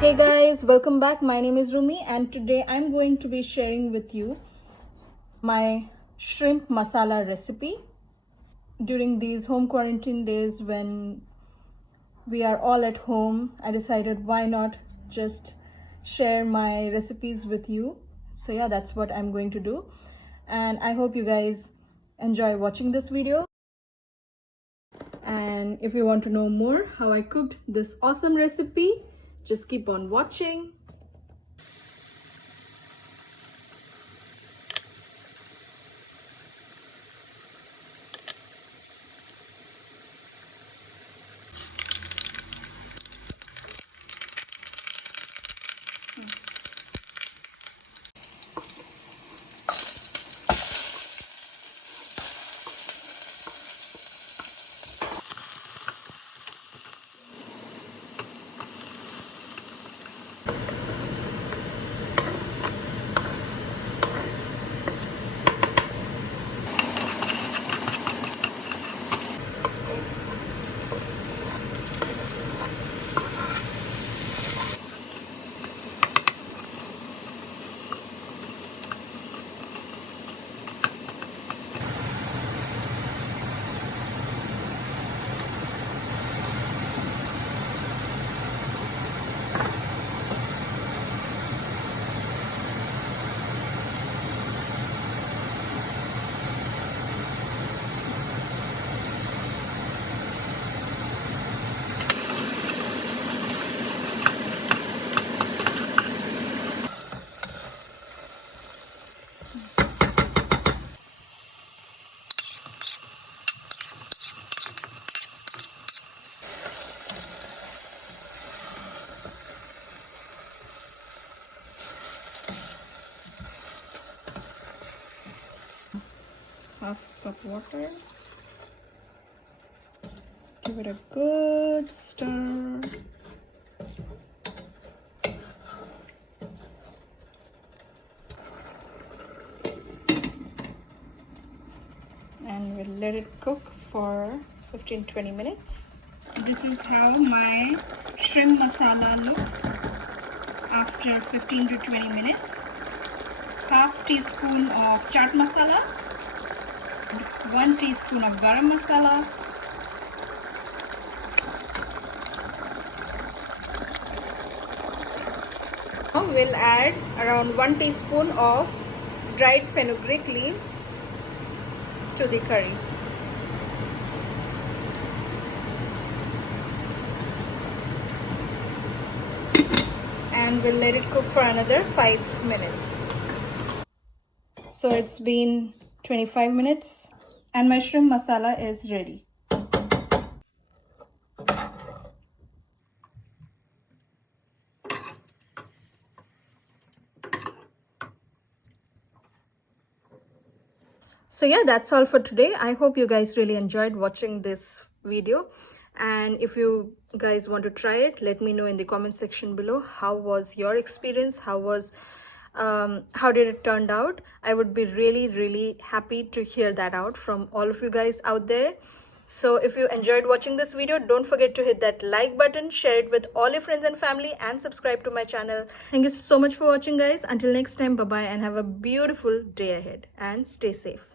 Hey guys, welcome back. My name is Rumi and today I'm going to be sharing with you my shrimp masala recipe. During these home quarantine days when we are all at home, I decided why not just share my recipes with you. So yeah, that's what I'm going to do. And I hope you guys enjoy watching this video. And if you want to know more how I cooked this awesome recipe, just keep on watching. Half cup water. Give it a good stir. And we'll let it cook for 15-20 minutes. This is how my shrimp masala looks after 15 to 20 minutes. Half teaspoon of chaat masala, 1 teaspoon of garam masala, now we'll add around 1 teaspoon of dried fenugreek leaves to the curry. And we'll let it cook for another 5 minutes. So it's been 25 minutes and my shrimp masala is ready. So yeah, that's all for today. I hope you guys really enjoyed watching this video. And if you guys want to try it, let me know in the comment section below. How was your experience? How did it turn out? I would be really happy to hear that out from all of you guys out there. So if you enjoyed watching this video, don't forget to hit that like button, share it with all your friends and family, and subscribe to my channel. Thank you so much for watching, guys. Until next time, bye bye, and have a beautiful day ahead and stay safe.